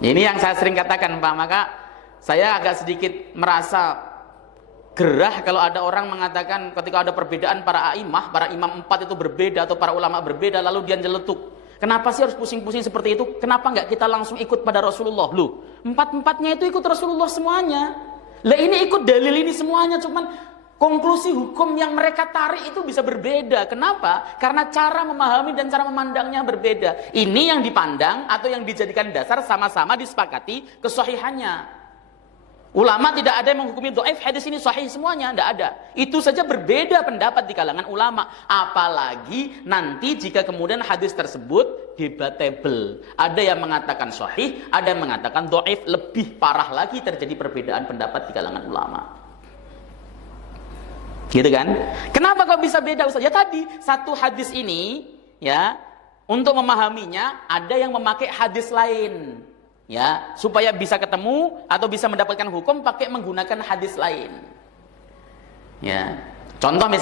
Ini yang saya sering katakan, Pak. Maka saya agak sedikit merasa gerah kalau ada orang mengatakan ketika ada perbedaan para a'imah, para imam 4 itu berbeda atau para ulama berbeda, lalu dia nyeletuk. Kenapa sih harus pusing-pusing seperti itu? Kenapa nggak kita langsung ikut pada Rasulullah? Loh, 4-4-nya itu ikut Rasulullah semuanya. Lah ini ikut dalil ini semuanya, cuman konklusi hukum yang mereka tarik itu bisa berbeda. Kenapa? Karena cara memahami dan cara memandangnya berbeda. Ini yang dipandang atau yang dijadikan dasar sama-sama disepakati kesahihannya. Ulama tidak ada yang menghukumi dhaif, hadis ini sahih semuanya, tidak ada. Itu saja berbeda pendapat di kalangan ulama. Apalagi nanti jika kemudian hadis tersebut debatable. Ada yang mengatakan sahih, ada yang mengatakan dhaif. Lebih parah lagi terjadi perbedaan pendapat di kalangan ulama. Gitu kan? Kenapa kok bisa beda, Ustaz? Ya tadi, satu hadis ini ya, untuk memahaminya ada yang memakai hadis lain. Ya, supaya bisa ketemu atau bisa mendapatkan hukum pakai menggunakan hadis lain. Ya, contohnya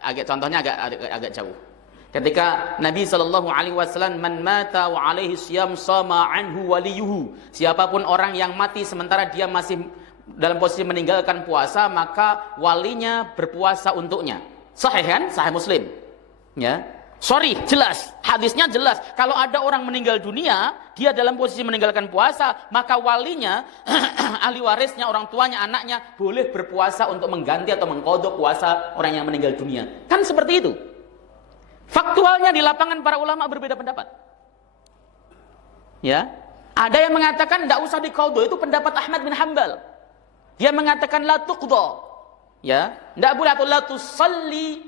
agak jauh. Ketika Nabi SAW, man mata wa alaihi syiyam sama anhu waliyuhu. Siapapun orang yang mati sementara dia masih dalam posisi meninggalkan puasa, maka walinya berpuasa untuknya. Sahih kan? Sahih Muslim. Ya. Sorry, jelas, hadisnya jelas. Kalau ada orang meninggal dunia, dia dalam posisi meninggalkan puasa, maka walinya, ahli warisnya, orang tuanya, anaknya, boleh berpuasa untuk mengganti atau mengqadha puasa orang yang meninggal dunia. Kan seperti itu. Faktualnya di lapangan para ulama berbeda pendapat. Ya, ada yang mengatakan tidak usah diqadha, itu pendapat Ahmad bin Hanbal. Dia mengatakan la tuqdha. Ya, tidak boleh, atau la tusalli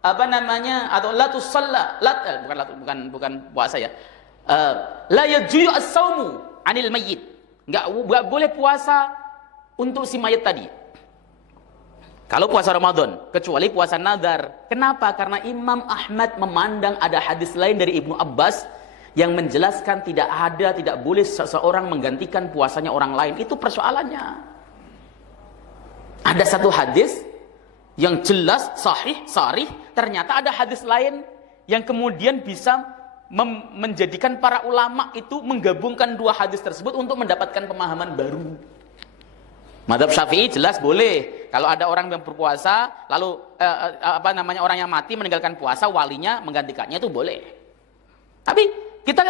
atau la tusalla, bukan puasa ya. La yajuyu as-saumu 'anil mayyit. Enggak boleh puasa untuk si mayit tadi. Kalau puasa Ramadan, kecuali puasa nazar. Kenapa? Karena Imam Ahmad memandang ada hadis lain dari Ibnu Abbas yang menjelaskan tidak boleh seseorang menggantikan puasanya orang lain. Itu persoalannya. Ada satu hadis yang jelas, sahih, sarih, ternyata ada hadis lain yang kemudian bisa menjadikan para ulama itu menggabungkan dua hadis tersebut untuk mendapatkan pemahaman baru. Madzhab Syafi'i jelas boleh. Kalau ada orang yang berpuasa, lalu orang yang mati meninggalkan puasa, walinya menggantikannya, itu boleh. Tapi kita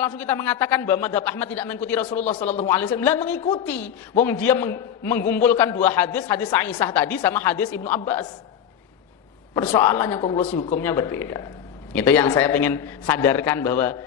langsung kita mengatakan bahwa Madzhab Ahmad tidak mengikuti Rasulullah SAW? Lah, mengikuti. Wong dia mengumpulkan dua hadis Aisyah tadi sama hadis Ibnu Abbas. Persoalannya konklusi hukumnya berbeda. Itu yang saya ingin sadarkan, bahwa